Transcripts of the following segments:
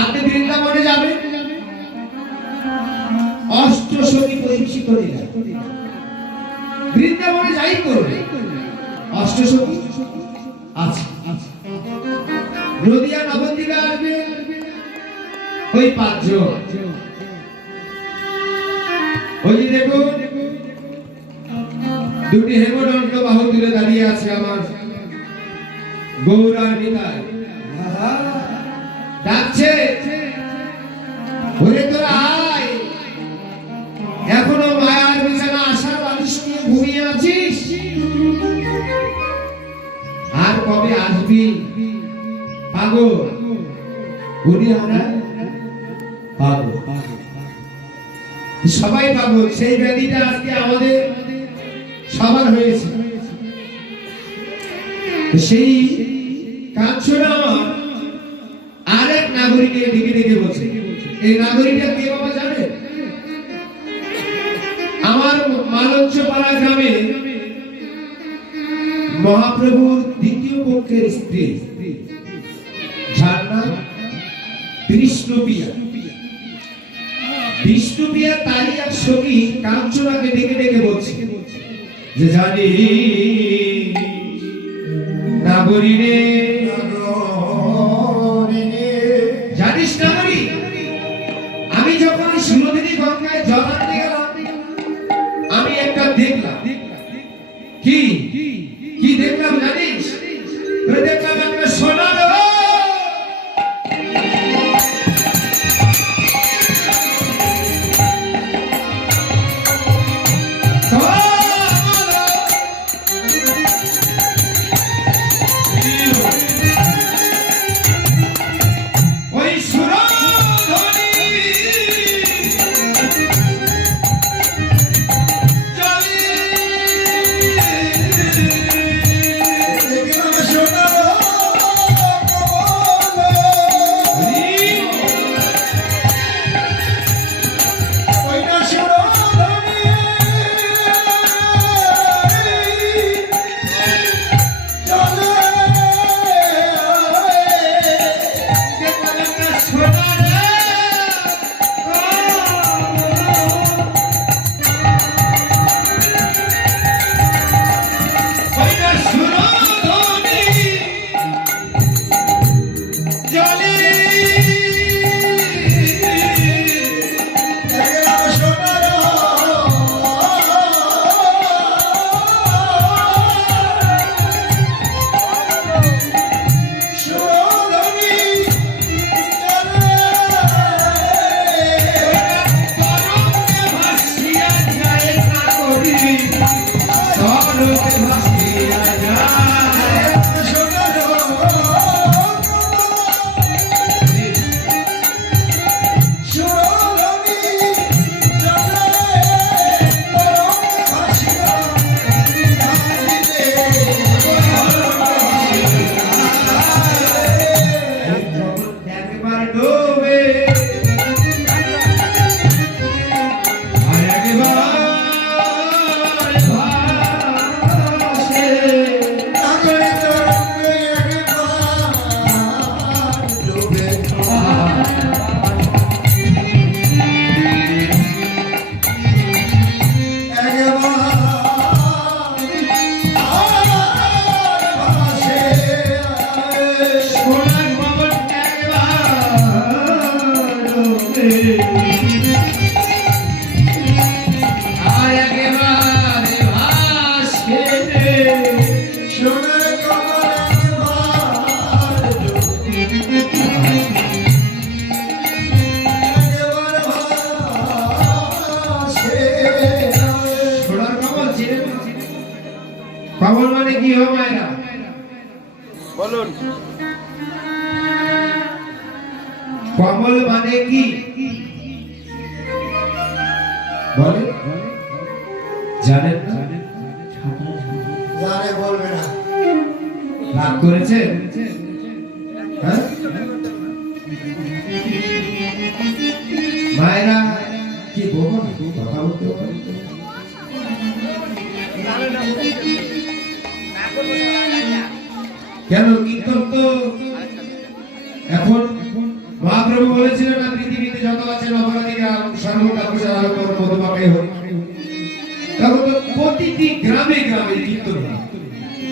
আপনি বৃন্দাবনে যাবেন, অষ্টসখী পরিবেশিত লীলা বৃন্দাবনে যাই করবে। অষ্টসখী আছে, নদিয়া নবদ্বীপে আসবে ওই পাঁচজন। ওই যে দেখুন দুটি হেমদণ্ড বাহু তুলে দাঁড়িয়ে আছে আমার গৌরার নিতাই, ডাকছে, ওরে তোরা আয়, এখনো মায়ার বিছানা আশার বালিশ নিয়ে ঘুমিয়ে আছিস, আর কবে আসবি পাগল? উনি আমরা পাগল, সবাই পাগল। সেই ব্যাধিটা আজকে আমাদের সবার হয়েছে। সেই কাঞ্চনা আরেক নাগরিককে ডেকে ডেকে বলছে, এই নাগরিকটা কে বাবা জানে? আমার মালঞ্চ পাড়া গ্রামে মহাপ্রভুর দ্বিতীয় পক্ষের স্ত্রী, যার নাম বিষ্ণুপ্রিয়া। বিষ্ণুপ্রিয়া তাই এক সখী কাঞ্চনাকে ডেকে ডেকে বলছে যে জানি নাগরী রে, জানিস নাগরী, আমি যখন সুরদিনী গঙ্গায় জল আনতে গেলাম, আমি একটা দেখলাম। কি কি দেখলাম জানিস? দেখলাম একটা সোনার কমল মানে কি হবে মায়েরা বলুন? কমল মানে কি বলে জানেন? জানে বলবে না, রাগ করেছে? হ্যাঁ মায়েরা কি বলবো, কথা বলতে পারে? কেন কীর্তন তো এখন মহাপ্রভু বলেছিলেন না, পৃথিবীতে যত আছে অপরাধীরা সর্বদা পূজার মধুমাখাই হোক। তখন তো প্রতিটি গ্রামে গ্রামে কীর্তন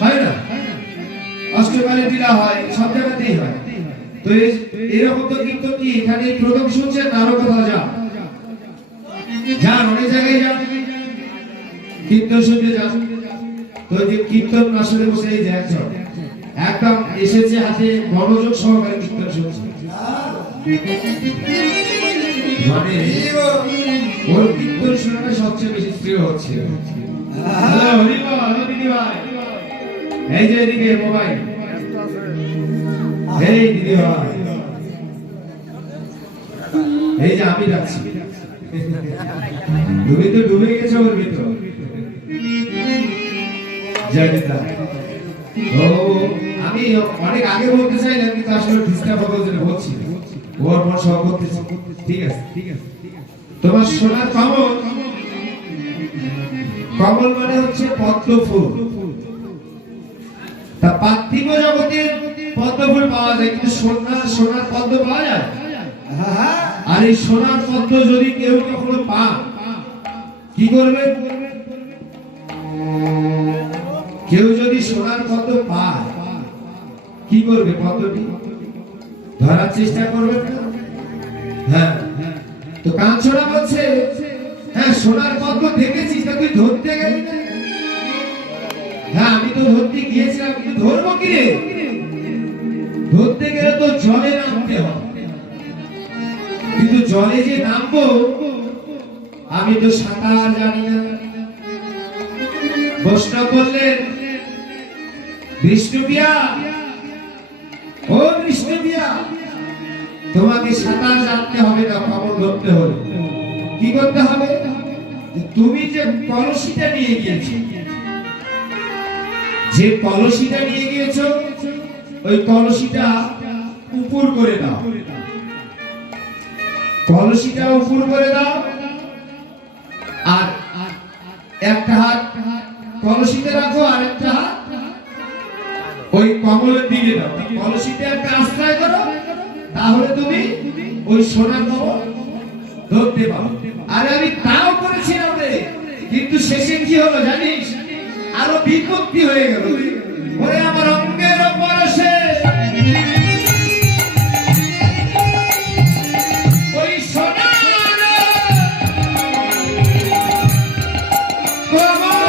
হয় না, অষ্টকালে লীলা হয়, সব জায়গাতেই হয়। তো এরকম তো কীর্তন কি এখানে প্রথম শুনছেন, আরো কোথাও যান, অনেক জায়গায় যান, কীর্তন শুনতে যান। তো যে কীর্তন আসলে বসে এই দেখছেন একদম এসেছে হাতে মনোযোগ সহকারে কীর্তন শুনছে, মানে ওর কীর্তন শোনাটা সবচেয়ে বেশি প্রিয় হচ্ছে। হ্যালো হরিবল, হ্যালো দিদি ভাই, এই যে এদিকে মোবাইল, এই দিদি ভাই, এই যে আমি যাচ্ছি, তুমি তো ডুবে গেছো ওর ভিতর। আমি অনেক আগে বলতে চাইলাম কিন্তু আসলে ডিস্টার্ব হবে জন্য বলছি, ওর মন সব করতেছে। ঠিক আছে, তোমার সোনার কমল, কমল মানে হচ্ছে পদ্ম ফুল। তা পার্থিব জগতে পদ্ম ফুল পাওয়া যায়, কিন্তু সোনার পদ্ম পাওয়া যায়। আর এই সোনার পদ্ম যদি কেউ কখনো পান, কি করবে? কেউ যদি সোনার পদ্ম পায় কি করবে? পদ্মটি ধরার চেষ্টা করবে না? হ্যাঁ, তো কাঞ্চনা বলছে, হ্যাঁ সোনার পদ্ম দেখেছিস, তা তুই ধরতে গেলি না? হ্যাঁ আমি তো ধরতে গিয়েছিলাম, কিন্তু ধরবো কি রে? ধরতে গেলে তো জলে নামতে হবে, কিন্তু জলে যে নামবো আমি তো সাঁতার জানি না। বৈষ্ণব বললেন, বিষ্ণুপিয়া, ও বিষ্ণুপিয়া, তোমাকে সাঁতার জানতে হবে না, কমল ধরতে হবে। কি করতে হবে? তুমি যে কলসিটা নিয়ে গিয়েছো, যে কলসিটা নিয়ে গিয়েছো, ওই কলসিটা উপর করে দাও, কলসিটা উপর করে দাও, আর একটা হাত কলসিতে রাখো, আর একটা হাত ওই কমলের দিকে দাও। কলসিতে একটা আশ্রয় করো, তাহলে তুমি ওই সোনার কমল ধরতে পারো। আর আমি তাও করেছিলাম রে, কিন্তু শেষে কি হলো জানিস? আরো বিপত্তি হয়ে গেল। ওরে আমার অঙ্গের পরশে ওই সোনার কমল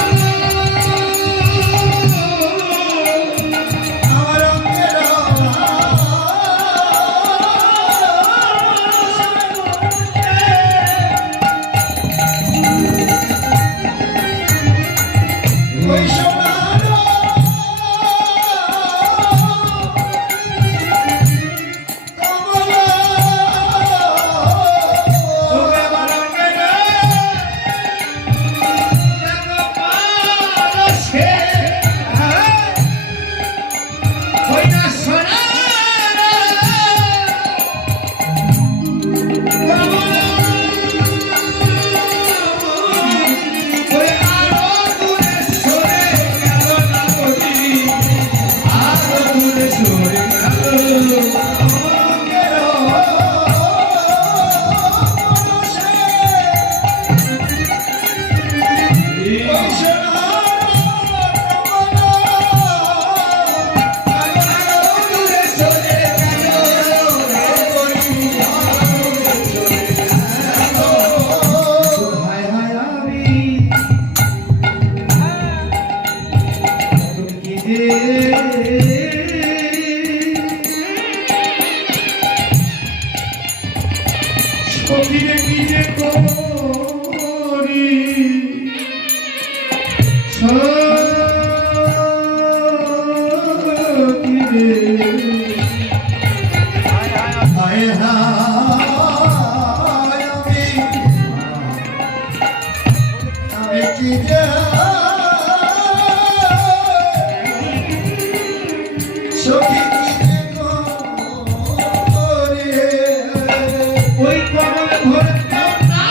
ওই কমল ধরতে না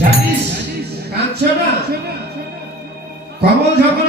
জানিস কাঁদছো না? কমল যখন